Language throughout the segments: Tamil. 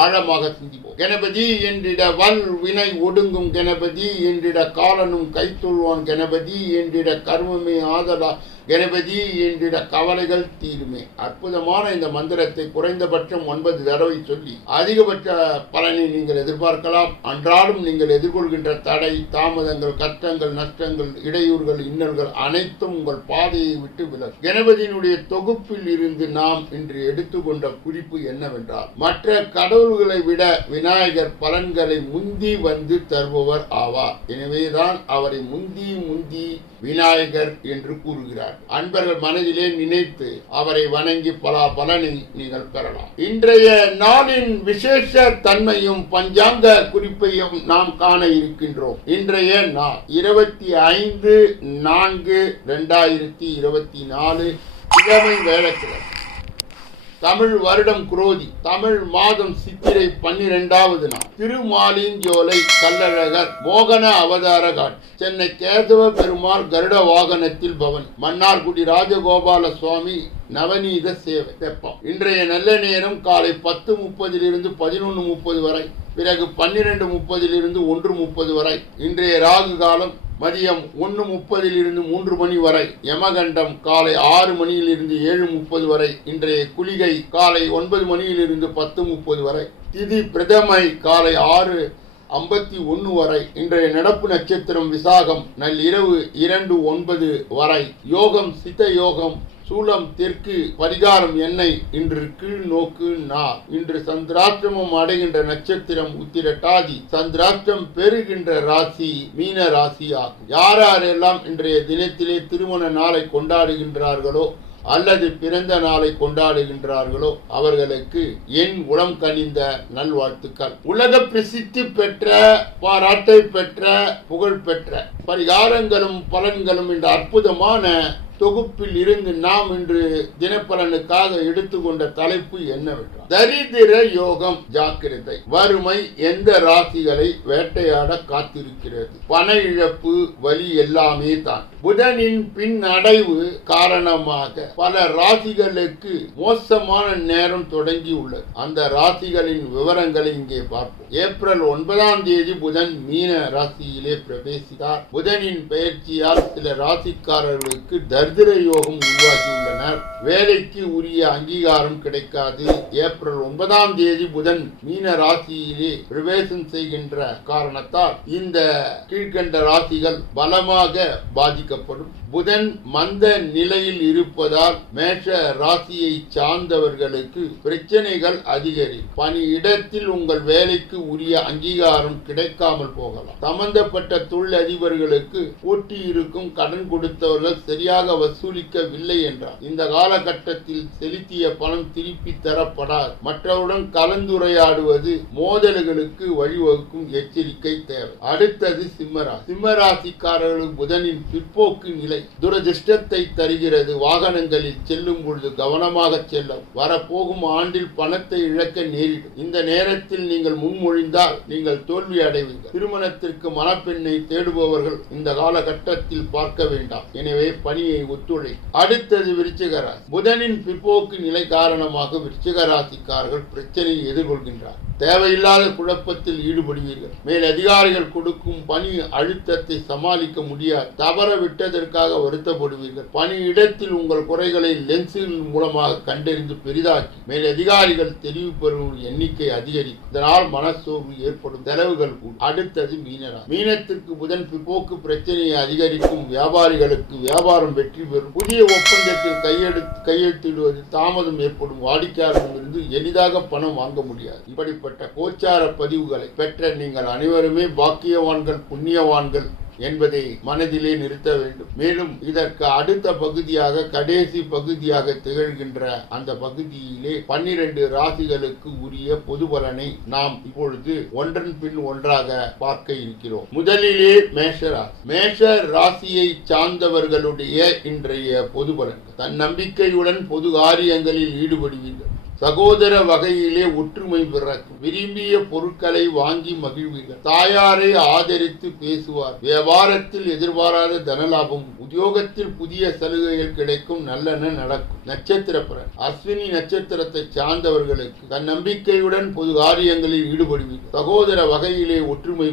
ஆழமாக சிந்திப்போம். கணபதி என்றிட வல் வினை ஒடுங்கும் கணபதி என்றிட காலனும் கைத்தொழுவான் கணபதி என்றிட கர்மமே ஆதலா கணபதி என்றிட கவலைகள் தீருமே. அற்புதமான இந்த மந்திரத்தை குறைந்தபட்சம் ஒன்பது தடவை சொல்லி அதிகபட்ச பலனை நீங்கள் எதிர்பார்க்கலாம். அன்றாலும் நீங்கள் எதிர்கொள்கின்ற தடை தாமதங்கள் கஷ்டங்கள் நஷ்டங்கள் இடையூறுகள் இன்னல்கள் அனைத்தும் உங்கள் பாதையை விட்டு விலகும். கணபதியினுடைய தொகுப்பில் இருந்து நாம் இன்று எடுத்துக்கொண்ட குறிப்பு என்னவென்றால் மற்ற கடவுள்களை விட விநாயகர் பலன்களை முந்தி வந்து தருபவர் ஆவார். எனவேதான் அவரை முந்தி முந்தி விநாயகர் என்று கூறுகிறார். அன்பர்கள் மனதிலே நினைத்து அவரை வணங்கி பல பலனை நீங்கள் பெறலாம். இன்றைய நாளின் விசேஷ தன்மையும் பஞ்சாங்க குறிப்பையும் நாம் காண இருக்கின்றோம். இன்றைய நாள் இருபத்தி ஐந்து நான்கு ரெண்டாயிரத்தி இருபத்தி நாலு கிழமை வேலைக்கிழமை தமிழ் வருடம் குரோதி தமிழ் மாதம் சித்திரை பன்னிரெண்டாவது நாள். திருமாலிஞ்சோலை கல்லழகர் மோகன அவதார காட்சி. சென்னை கேசவ பெருமாள் கருட வாகனத்தில் பவன். மன்னார்குடி ராஜகோபால சுவாமி நவநீத சேவை தெப்பம். இன்றைய நல்ல நேரம் காலை பத்து முப்பதிலிருந்து பதினொன்று முப்பது வரை பிறகு பன்னிரெண்டு முப்பதிலிருந்து ஒன்று முப்பது வரை. இன்றைய ராகு காலம் மதியம் ஒன்று முப்பதிலிருந்து மூன்று மணி வரை யமகண்டம் காலை ஆறு மணியிலிருந்து ஏழு முப்பது வரை இன்றைய குளிகை காலை ஒன்பது மணியிலிருந்து பத்து முப்பது வரை திதி பிரதமை காலை ஆறு ஐம்பத்தி ஒன்று வரை இன்றைய நடப்பு நட்சத்திரம் விசாகம் நள்ளிரவு இரண்டு ஒன்பது வரை யோகம் சித்த யோகம் சூலம் தெற்கு பரிகாரம் என்னை இன்று கீழ் நோக்கு நா. இன்று சந்திராஷ்டிரமம் அடைகின்ற நட்சத்திரம் உத்திரட்டாதி. சந்திராஷ்டிரம் பெறுகின்ற ராசி மீன ராசி ஆகும் யார் யாரெல்லாம் இன்றைய தினத்திலே திருமண நாளை கொண்டாடுகின்றார்களோ அல்லது பிறந்த நாளை கொண்டாடுகின்றார்களோ அவர்களுக்கு என் உளம் கனிந்த நல்வாழ்த்துக்கள். உலக பிரசித்தி பெற்ற பாராட்டை பெற்ற புகழ் பெற்ற பரிகாரங்களும் பலன்களும் இந்த அற்புதமான தொகுப்பில் இருந்து நாம் இன்று தினப்பலனுக்காக எடுத்துக்கொண்ட தலைப்பு என்னவென்று தரித்திர யோகம் ஜாக்கிரதை. வறுமை எந்த ராசிகளை வேட்டையாட காத்திருக்கிறது? பண இழப்பு வலி எல்லாமே தான். புதனின் பின் அடைவு காரணமாக பல ராசிகளுக்கு மோசமான நேரம் தொடங்கி உள்ளது. அந்த ராசிகளின் விவரங்களை இங்கே பார்ப்போம். ஏப்ரல் ஒன்பதாம் தேதி புதன் மீன ராசியிலே பிரவேசித்தார். புதனின் பயிற்சியால் சில ராசிக்காரர்களுக்கு தரித்திர யோகம் உருவாகியுள்ளனர் வேலைக்கு உரிய அங்கீகாரம் கிடைக்காது. ஏப்ரல் ஒன்பதாம் தேதி புதன் மீன ராசியிலே பிரவேசம் செய்கின்ற காரணத்தால் இந்த கீழ்கண்ட ராசிகள் பலமாக பாதிக்கப்படும். புதன் மந்த நிலையில் இருப்பதால் மேஷ ராசியை சார்ந்தவர்களுக்கு பிரச்சனைகள் அதிகரிக்கும் பணியிடத்தில் உங்கள் வேலைக்கு உரிய அங்கீகாரம் கிடைக்காமல் போகலாம். சம்பந்தப்பட்ட தொழில் அதிபர்களுக்கு போட்டி இருக்கும் கடன் கொடுத்தவர்கள் சரியாக வசூலிக்கவில்லை என்றார் இந்த காலகட்டத்தில் செலுத்திய பணம் திருப்பி தரப்படாது. மற்றவுடன் கலந்துரையாடுவது மோதல்களுக்கு வழிவகுக்கும் எச்சரிக்கை தேவை. அடுத்தது சிம்மரா சிம்மராசிக்காரர்களுக்கு புதனின் பிற்போக்கு நிலை துரதிர்ஷ்டத்தை தருகிறது. வாகனங்களில் செல்லும் பொழுது கவனமாக செல்லும் வரப்போகும் ஆண்டில் பணத்தை இழக்க நேரிடும். இந்த நேரத்தில் நீங்கள் முன்மொழிந்தால் நீங்கள் தோல்வி அடைவீர்கள். திருமணத்திற்கு மணப்பெண்ணை தேடுபவர்கள் இந்த காலகட்டத்தில் பார்க்க வேண்டாம். எனவே பணியை ஒத்துழை அடுத்தது விருச்சிகராசி. புதனின் பிற்போக்கு நிலை காரணமாக விருச்சிகராசிக்காரர்கள் பிரச்சனையை எதிர்கொள்கின்றார். தேவையில்லாத குழப்பத்தில் ஈடுபடுவீர்கள். மேல் அதிகாரிகள் கொடுக்கும் பணி அழுத்தத்தை சமாளிக்க முடியாது. தவற விட்டதற்காக வருத்தப்படுவீர்கள். பணி இடத்தில் உங்கள் குறைகளை லென்ஸுகள் மூலமாக கண்டறிந்து பெரிதாக்கி மேல் அதிகாரிகள் தெளிவு பெறும் எண்ணிக்கை அதிகரிக்கும். இதனால் மனசோர்வு ஏற்படும் செலவுகள் கூடும். அடுத்தது மீனரா மீனத்திற்கு புதன் பிற்போக்கு பிரச்சனையை அதிகரிக்கும். வியாபாரிகளுக்கு வியாபாரம் வெற்றி பெறும். புதிய ஒப்பந்தத்தில் கையெழுத்து கையெழுத்திடுவது தாமதம் ஏற்படும். வாடிக்கையாளர்களிருந்து எளிதாக பணம் வாங்க முடியாது. இப்படிப்பட்ட கோச்சார பதிவுகளை பெற்ற நீங்கள் அனைவருமே பாக்கியவான்கள் புண்ணியவான்கள். என்பதை மனதிலே நிறுத்த வேண்டும். மேலும் இதற்கு அடுத்த பகுதியாக கடைசி பகுதியாக திகழ்கின்ற அந்த பகுதியிலே பன்னிரண்டு ராசிகளுக்கு உரிய பொது பலனை நாம் இப்பொழுது ஒன்றன் பின் ஒன்றாக பார்க்க இருக்கிறோம். முதலிலே மேஷ ராசி. மேஷ ராசியை சார்ந்தவர்களுடைய இன்றைய பொது பலன். தன் நம்பிக்கையுடன் பொது காரியங்களில் ஈடுபடுவீர்கள். சகோதர வகையிலே ஒற்றுமை பிறக்கும். விரும்பிய பொருட்களை வாங்கி மகிழ்வீர்கள். தாயாரை ஆதரித்து பேசுவார். வியாபாரத்தில் எதிர்பாராத தனலாபம். உத்தியோகத்தில் புதிய சலுகைகள் கிடைக்கும். நல்லெண்ண நடக்கும். நட்சத்திர பலன் அஸ்வினி நட்சத்திரத்தை சார்ந்தவர்களுக்கு தன் நம்பிக்கையுடன் பொது காரியங்களில் ஈடுபடுவீர்கள் சகோதர வகையிலே ஒற்றுமை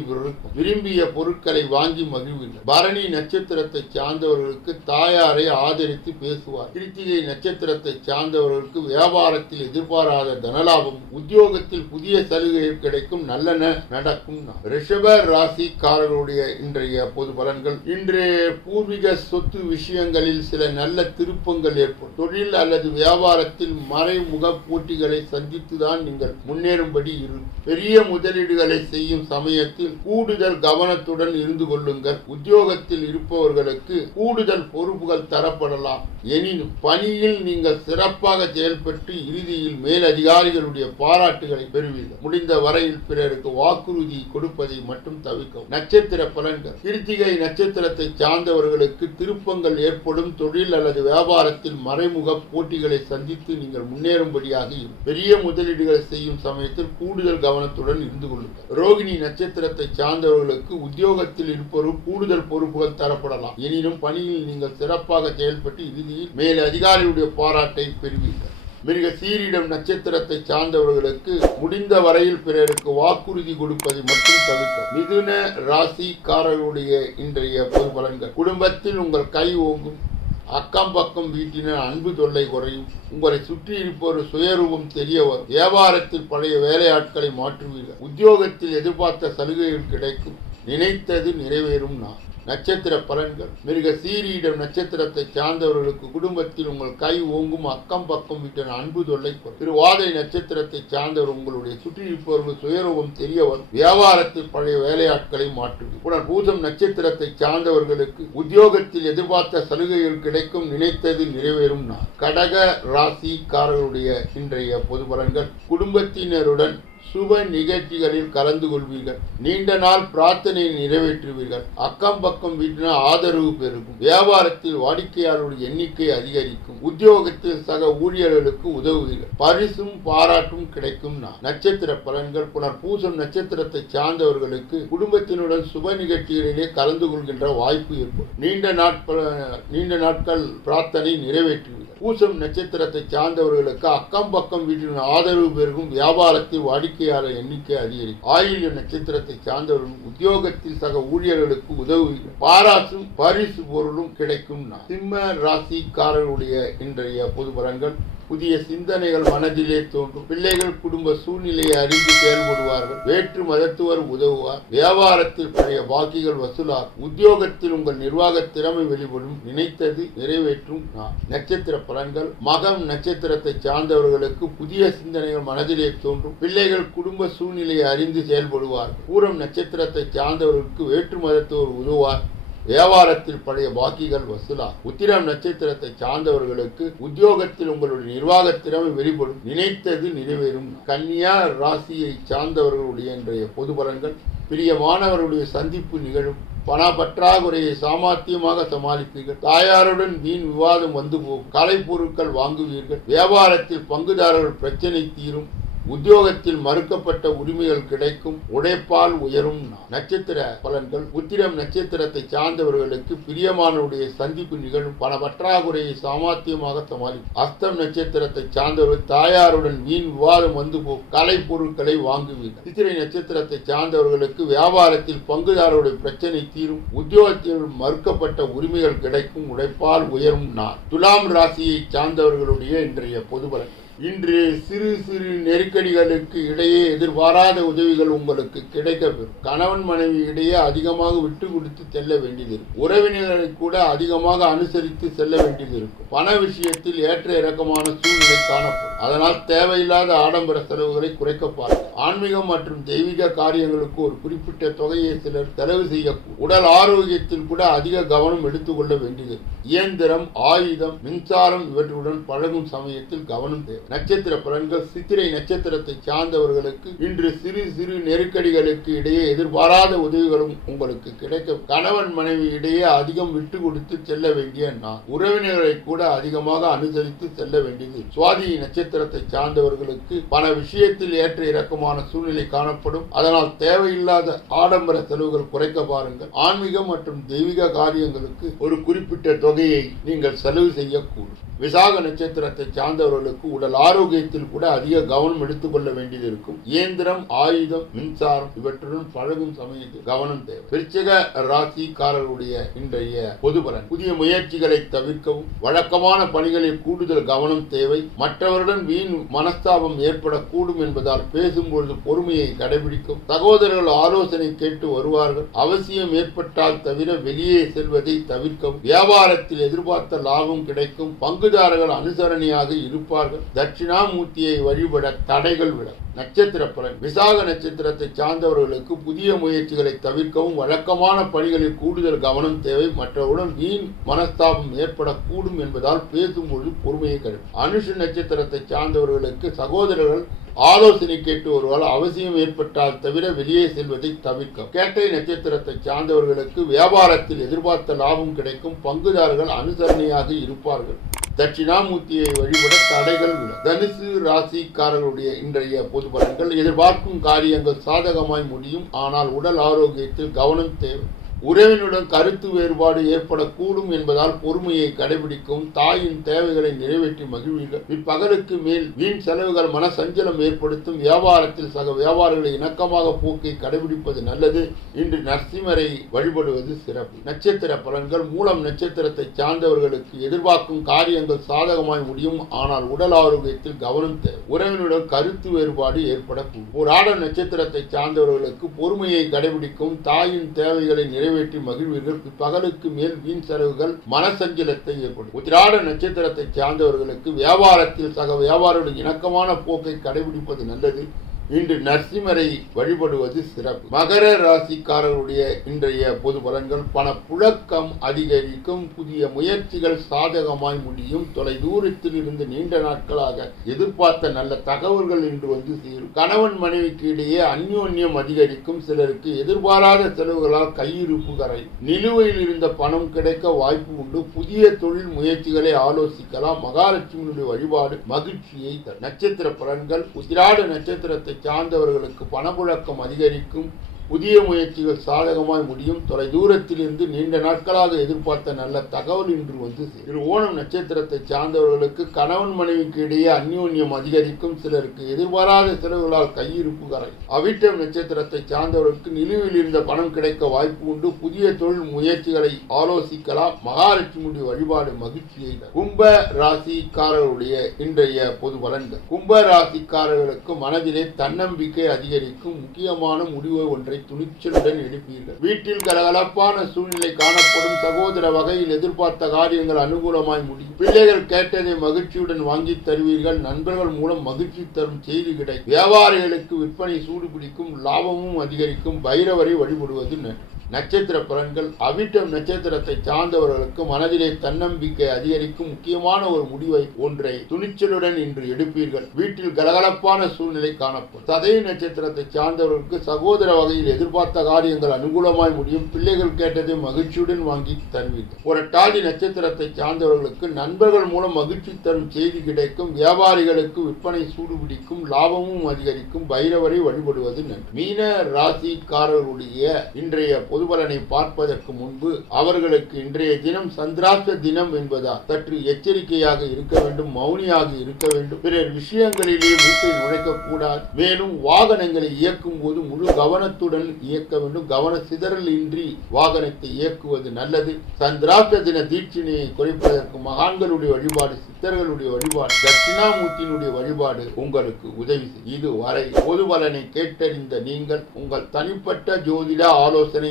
விரும்பிய பொருட்களை வாங்கி மகிழ்வீர்கள். பரணி நட்சத்திரத்தை சார்ந்தவர்களுக்கு தாயாரை ஆதரித்து பேசுவார். கிருத்திகை நட்சத்திரத்தை சார்ந்தவர்களுக்கு வியாபாரத்தில் எதிர்பாராத தனலாபம் உத்தியோகத்தில் புதிய சலுகை கிடைக்கும் நல்லன நடக்கும் ரிஷப ராசிக்காரர்களுடைய இன்றைய பொது பலன்கள். இன்று பூர்வீக சொத்து விஷயங்களில் சில நல்ல திருப்பங்கள் ஏற்படும். தொழில் அல்லது வியாபாரத்தில் மறைமுக போட்டிகளை சந்தித்துதான் நீங்கள் முன்னேறும்படி இரு பெரிய முதலீடுகளை செய்யும் சமயத்தில் கூடுதல் கவனத்துடன் இருந்து கொள்ளுங்கள். உத்தியோகத்தில் இருப்பவர்களுக்கு கூடுதல் பொறுப்புகள் தரப்படலாம். எனினும் பணியில் நீங்கள் சிறப்பாக செயல்பட்டு இறுதியில் மேலதிகாரிகளுடைய பாராட்டுகளை பெறுவீர்கள். முடிந்த வரையில் பிறருக்கு வாக்குறுதி கொடுப்பதை மட்டும் தவிர்க்கவும். நட்சத்திர பலன்கள். கிருத்திகை நட்சத்திரத்தை சார்ந்தவர்களுக்கு திருப்பங்கள் ஏற்படும். தொழில் அல்லது வியாபாரத்தில் மறைமுக போட்டிகளை சந்தித்து நீங்கள் முன்னேறும்படியாக பெரிய முதலீடுகளை செய்யும் சமயத்தில் கூடுதல் கவனத்துடன் இருந்து கொள்ளுங்கள். ரோகிணி நட்சத்திரத்தை சார்ந்தவர்களுக்கு உத்தியோகத்தில் இருப்பவரும் கூடுதல் பொறுப்புகள் தரப்படலாம். எனினும் பணியில் நீங்கள் சிறப்பாக செயல்பட்டு இறுதியில் மேல் அதிகாரியுடைய பாராட்டை பெறுவீர்கள். மிருக சீரிடம் நட்சத்திரத்தை சார்ந்தவர்களுக்கு முடிந்த வரையில் பிறருக்கு வாக்குறுதி கொடுப்பதை மட்டும் தவிர்க்க மிதுன ராசிக்காரர்களுடைய இன்றைய பொது பலன்கள். குடும்பத்தில் உங்கள் கை ஓங்கும் அக்கம் பக்கம் வீட்டினர் அன்பு தொல்லை குறையும். உங்களை சுற்றி இருப்பவர் சுயரூபம் தெரிய வரும் வியாபாரத்தில் பழைய வேலையாட்களை மாற்றுவீர்கள். உத்தியோகத்தில் எதிர்பார்த்த சலுகைகள் கிடைக்கும். நினைத்தது நிறைவேறும் நான் நட்சத்திர பலன்கள். மிருக சீரியிடம் நட்சத்திரத்தை சார்ந்தவர்களுக்கு குடும்பத்தில் உங்கள் கை ஓங்கும் அக்கம் பக்கம் விட்ட அன்பு தொல்லை திருவாதை நட்சத்திரத்தை சார்ந்தவர் உங்களுடைய சுற்றியிருப்பவர்கள் சுயரூபம் தெரிய வரும். வியாபாரத்தில் பழைய வேலையாட்களை மாற்றுவீர்கள் உடன் பூஜம் நட்சத்திரத்தை சார்ந்தவர்களுக்கு உத்தியோகத்தில் எதிர்பார்த்த சலுகைகள் கிடைக்கும் நினைத்தது நிறைவேறும் நாள். கடக ராசிக்காரர்களுடைய இன்றைய பொது பலன்கள். குடும்பத்தினருடன் சுப நிகழ்ச்சிகளில் கலந்து கொள்வீர்கள். நீண்ட நாள் பிரார்த்தனையை நிறைவேற்றுவீர்கள். அக்கம் பக்கம் வீட்டினர் ஆதரவு பெருகும். வியாபாரத்தில் வாடிக்கையாளருடைய எண்ணிக்கை அதிகரிக்கும். உத்தியோகத்தில் சக ஊழியர்களுக்கு உதவுவீர்கள். பரிசும் பாராட்டும் கிடைக்கும் நான் நட்சத்திர பலன்கள். புனர் பூசம் நட்சத்திரத்தை சார்ந்தவர்களுக்கு குடும்பத்தினுடன் சுப நிகழ்ச்சிகளிலே கலந்து கொள்கின்ற வாய்ப்பு ஏற்படும். நீண்ட நாட்கள் நீண்ட நாட்கள் பிரார்த்தனை நிறைவேற்றுவீர்கள். பூசம் நட்சத்திரத்தை சார்ந்தவர்களுக்கு அக்கம் பக்கம் வீட்டின் ஆதரவு பெருகும். வியாபாரத்தில் வாடிக்கையாளர் எண்ணிக்கை அதிகரிக்கும். ஆயுள்ய நட்சத்திரத்தை சார்ந்தவர்கள் உத்தியோகத்தில் சக ஊழியர்களுக்கு உதவுவீர்கள் பாராசும் பரிசு பொருளும் கிடைக்கும். சிம்ம ராசிக்காரர்களுடைய இன்றைய பொது பலன்கள். புதிய சிந்தனைகள் மனதிலே தோன்றும். பிள்ளைகள் குடும்ப சூழ்நிலையை அறிந்து செயல்படுவார்கள். வேற்று மதத்துவர் உதவுவார். வியாபாரத்தில் பழைய பாக்கிகள் வசூலாக உத்தியோகத்தில் உங்கள் நிர்வாக திறமை வெளிப்படும். நினைத்தது நிறைவேற்றும். நான் நட்சத்திர பலன்கள். மகம் நட்சத்திரத்தை சார்ந்தவர்களுக்கு புதிய சிந்தனைகள் மனதிலே தோன்றும். பிள்ளைகள் குடும்ப சூழ்நிலையை அறிந்து செயல்படுவார் பூரம் நட்சத்திரத்தை சார்ந்தவர்களுக்கு வேற்று மதத்தோர் உதவுவார். வியாபாரத்தில் பழைய பாக்கிகள் வசூலா. உத்திரம் நட்சத்திரத்தை சார்ந்தவர்களுக்கு உத்தியோகத்தில் உங்களுடைய நிர்வாக திறமை வெளிப்படும். நினைத்தது நிறைவேறும். கன்னியா ராசியை சார்ந்தவர்களுடைய இன்றைய பொது பலன்கள். பிரியமானவர்களுடைய சந்திப்பு நிகழும். பண பற்றாக்குறையை சாமர்த்தியமாக சமாளிப்பீர்கள். தாயாருடன் வீண் விவாதம் வந்து போகும். கலைப்பொருட்கள் வாங்குவீர்கள். வியாபாரத்தில் பங்குதாரர்கள் பிரச்சனை தீரும். உத்தியோகத்தில் மறுக்கப்பட்ட உரிமைகள் கிடைக்கும் உழைப்பால் உயரும் நட்சத்திர பலன்கள். உத்திரம் நட்சத்திரத்தை சார்ந்தவர்களுக்கு பிரியமானவருடைய சந்திப்பு நிகழும். பண பற்றாக்குறையை சாமர்த்தியமாக சமாளிக்கும். அஸ்தம் நட்சத்திரத்தை சார்ந்தவர்கள் தாயாருடன் வீண் விவாதம் வந்து கலை பொருட்களை வாங்குவீர்கள். சித்திரை நட்சத்திரத்தை சார்ந்தவர்களுக்கு வியாபாரத்தில் பங்குதாரருடைய பிரச்சனை தீரும். உத்தியோகத்தில் மறுக்கப்பட்ட உரிமைகள் கிடைக்கும் உழைப்பால் உயரும் நாள். துலாம் ராசியை சார்ந்தவர்களுடைய இன்றைய பொது பலன்கள். இன்று சிறு சிறு நெருக்கடிகளுக்கு இடையே எதிர்பாராத உதவிகள் உங்களுக்கு கிடைக்கப்பெறும். கணவன் மனைவி இடையே அதிகமாக விட்டு கொடுத்து செல்ல வேண்டியதிருக்கும். உறவினர்களை கூட அதிகமாக அனுசரித்து செல்ல வேண்டியதிருக்கும். பண விஷயத்தில் ஏற்ற இறக்கமான சூழ்நிலை காணப்படும். அதனால் தேவையில்லாத ஆடம்பர செலவுகளை குறைக்க ஆன்மீகம் மற்றும் தெய்வீக காரியங்களுக்கு ஒரு குறிப்பிட்ட தொகையை சிலர் செலவு செய்யக்கூடும். உடல் ஆரோக்கியத்தில் கூட அதிக கவனம் எடுத்துக்கொள்ள வேண்டியது இயந்திரம் ஆயுதம் மின்சாரம் இவற்றுடன் பழகும் சமயத்தில் கவனம் தேவை. நட்சத்திர பலன்கள் சித்திரை நட்சத்திரத்தை சார்ந்தவர்களுக்கு இன்று சிறு சிறு நெருக்கடிகளுக்கு இடையே எதிர்பாராத உதவிகளும் உங்களுக்கு கிடைக்கும். கணவன் மனைவி இடையே அதிகம் விட்டு கொடுத்து செல்ல வேண்டிய நான் உறவினர்களை கூட அதிகமாக அனுசரித்து செல்ல வேண்டியது. சுவாதி நட்சத்திரத்தை சார்ந்தவர்களுக்கு பல விஷயத்தில் ஏற்ற இறக்கமான சூழ்நிலை காணப்படும். அதனால் தேவையில்லாத ஆடம்பர செலவுகள் குறைக்க பாருங்கள். ஆன்மீகம் மற்றும் தெய்வீக காரியங்களுக்கு ஒரு குறிப்பிட்ட தொகையை நீங்கள் செலவு செய்யக்கூடும். விசாக நட்சத்திரத்தை சார்ந்தவர்களுக்கு உடல் ஆரோக்கியத்தில் கூட அதிக கவனம் எடுத்துக்கொள்ள வேண்டியது இருக்கும் இயந்திரம் ஆயுதம் மின்சாரம் இவற்றுடன் பழகும் சமயத்தில் கவனம் தேவை. விருச்சிக ராசிக்காரர்களுடைய இன்றைய பொது பலன். புதிய முயற்சிகளை தவிர்க்கவும். வழக்கமான பணிகளில் கூடுதல் கவனம் தேவை. மற்றவருடன் வீண் மனஸ்தாபம் ஏற்படக்கூடும் என்பதால் பேசும்பொழுது பொறுமையை கடைபிடிக்கும். சகோதரர்கள் ஆலோசனை கேட்டு வருவார்கள். அவசியம் ஏற்பட்டால் தவிர வெளியே செல்வதை தவிர்க்கவும். வியாபாரத்தில் எதிர்பார்த்த லாபம் கிடைக்கும். பங்கு பங்குதாரர்கள் அனுசரணையாக இருப்பார்கள். தட்சிணாமூர்த்தியை வழிபட தடைகள் விட நட்சத்திர பலன் விசாக நட்சத்திரத்தை சார்ந்தவர்களுக்கு புதிய முயற்சிகளை தவிர்க்கவும் வழக்கமான பணிகளில் கூடுதல் கவனம் தேவை. மற்றவுடன் வீண் மனஸ்தாபம் ஏற்படக்கூடும் என்பதால் பேசும்பொழுது பொறுமையை கருது அனுஷ நட்சத்திரத்தை சார்ந்தவர்களுக்கு சகோதரர்கள் ஆலோசனை கேட்டு வருவால் அவசியம் ஏற்பட்டால் தவிர வெளியே செல்வதை தவிர்க்க கேட்டை நட்சத்திரத்தை சார்ந்தவர்களுக்கு வியாபாரத்தில் எதிர்பார்த்த லாபம் கிடைக்கும். பங்குதாரர்கள் அனுசரணையாக இருப்பார்கள். தட்சிணாமூர்த்தியை வழிபட தடைகள் உள்ள தனுசு ராசிக்காரர்களுடைய இன்றைய பொது பலன்கள் எதிர்பார்க்கும் காரியங்கள் சாதகமாய் முடியும். ஆனால் உடல் ஆரோக்கியத்தில் கவனம் தேவை. உறவினுடன் கருத்து வேறுபாடு ஏற்படக்கூடும் என்பதால் பொறுமையை கடைபிடிக்கும் தாயின் தேவைகளை நிறைவேற்றி மகிழ்வீர்கள். இப்பகலுக்கு மேல் வீண் செலவுகள் மன சஞ்சலம் ஏற்படுத்தும் வியாபாரத்தில் சக வியாபாரிகளை இணக்கமாக போக்கை கடைபிடிப்பது நல்லது. இன்று நரசிம்மரை வழிபடுவது சிறப்பு. நட்சத்திர பலன்கள் மூலம் நட்சத்திரத்தை சார்ந்தவர்களுக்கு எதிர்பார்க்கும் காரியங்கள் சாதகமாய் முடியும். ஆனால் உடல் ஆரோக்கியத்தில் கவனம் தேவை. உறவினுடன் கருத்து வேறுபாடு ஏற்படக்கூடும். ஒரு ஆட நட்சத்திரத்தை சார்ந்தவர்களுக்கு பொறுமையை கடைபிடிக்கும் தாயின் தேவைகளை நிறைவேற்றி மகிழ்வீர்கள். பகலுக்கு மேல் வீண் செலவுகள் மனசஞ்சலத்தை ஏற்படும் உத்திராட நட்சத்திரத்தை சார்ந்தவர்களுக்கு வியாபாரத்தில் சக வியாபாரிகளுடன் இணக்கமான போக்கை கடைபிடிப்பது நல்லது. இன்று நரசிம்மரை வழிபடுவது சிறப்பு. மகர ராசிக்காரர்களுடைய இன்றைய பொது பலன்கள் பண புழக்கம் அதிகரிக்கும் புதிய முயற்சிகள் சாதகமாய் முடியும் தொலை தூரத்தில் இருந்து நீண்ட நாட்களாக எதிர்பார்த்த நல்ல தகவல்கள் இன்று வந்து சேரும். கணவன் மனைவிக்கு இடையே அந்யோன்யம் அதிகரிக்கும் சிலருக்கு எதிர்பாராத செலவுகளால் கையிருப்பு கரை. நிலுவையில் இருந்த பணம் கிடைக்க வாய்ப்பு உண்டு. புதிய தொழில் முயற்சிகளை ஆலோசிக்கலாம். மகாலட்சுமியுடைய வழிபாடு மகிழ்ச்சியை நட்சத்திர பலன்கள் உத்திராட நட்சத்திரத்தை சார்ந்தவர்களுக்கு பணப்புழக்கம் அதிகரிக்கும். புதிய முயற்சிகள் சாதகமாய் முடியும். தொலை தூரத்திலிருந்து நீண்ட நாட்களாக எதிர்பார்த்த நல்ல தகவல் இன்று வந்து சேரும். ஓணம் நட்சத்திரத்தை சார்ந்தவர்களுக்கு கணவன் மனைவிக்கு இடையே அந்யோன்யம் அதிகரிக்கும். சிலருக்கு எதிர்பாராத செலவுகளால் கையிருப்பு கரை அவிட்டம் நட்சத்திரத்தை சார்ந்தவர்களுக்கு நிலுவில் இருந்த பணம் கிடைக்க வாய்ப்பு உண்டு. புதிய தொழில் முயற்சிகளை ஆலோசிக்கலாம். மகாலட்சுமியுடைய வழிபாடு மகிழ்ச்சியை கும்ப ராசிக்காரர்களுடைய இன்றைய பொது பலன்கள். கும்ப ராசிக்காரர்களுக்கு மனதிலே தன்னம்பிக்கை அதிகரிக்கும். முக்கியமான முடிவு ஒன்றை துணிச்சலுடன் எடுப்பீர்கள் வீட்டில் கலகலப்பான சூழ்நிலை காணப்படும் சகோதர வகையில் எதிர்பார்த்த காரியங்கள் அனுகூலமாய் முடியும். பிள்ளைகள் கேட்டதை மகிழ்ச்சியுடன் வாங்கித் தருவீர்கள். நண்பர்கள் மூலம் மகிழ்ச்சி தரும் செய்தி கிடைக்கும். வியாபாரிகளுக்கு விற்பனை சூடு பிடிக்கும் லாபமும் அதிகரிக்கும். பைரவரை வழிபடுவது நன்றி. நட்சத்திர பலன்கள் அவிட்டம் நட்சத்திரத்தை சார்ந்தவர்களுக்கு மனதிலே தன்னம்பிக்கை அதிகரிக்கும் முக்கியமான ஒரு முடிவை ஒன்றை துணிச்சலுடன் இன்று எடுப்பீர்கள். வீட்டில் கலகலப்பான சூழ்நிலை காணப்படும். சதய நட்சத்திரத்தை சார்ந்தவர்களுக்கு சகோதர வகையில் எதிர்பார்த்த காரியங்கள் அனுகூலமாய் முடியும். பிள்ளைகள் கேட்டதை மகிழ்ச்சியுடன் வாங்கி தருவீர்கள். ஒரு டாலி நட்சத்திரத்தை சார்ந்தவர்களுக்கு நண்பர்கள் மூலம் மகிழ்ச்சி தரும் செய்தி கிடைக்கும். வியாபாரிகளுக்கு விற்பனை சூடுபிடிக்கும் லாபமும் அதிகரிக்கும். பைரவரை வழிபடுவது நன்றி. மீன ராசிக்காரர்களுடைய இன்றைய பொதுபலனை பார்ப்பதற்கு முன்பு அவர்களுக்கு இன்றைய தினம் சந்திராஷ்ட தினம் என்பதால் சற்று எச்சரிக்கையாக இருக்க வேண்டும் மௌனியாக இருக்க வேண்டும். பிறர் விஷயங்களிலே மூக்கை நுழைக்க கூடாது மேலும் வாகனங்களை இயக்கும் போது முழு கவனத்துடன் இயக்க வேண்டும். கவன சிதறல் இன்றி வாகனத்தை இயக்குவது நல்லது. சந்திராஷ்ட தின தீட்சினையை குறைப்பதற்கு மகான்களுடைய வழிபாடு சித்தர்களுடைய வழிபாடு தட்சிணாமூர்த்தியினுடைய வழிபாடு உங்களுக்கு உதவி செய்யும். இதுவரை பொதுவலனை கேட்டறிந்த நீங்கள் உங்கள் தனிப்பட்ட ஜோதிட ஆலோசனை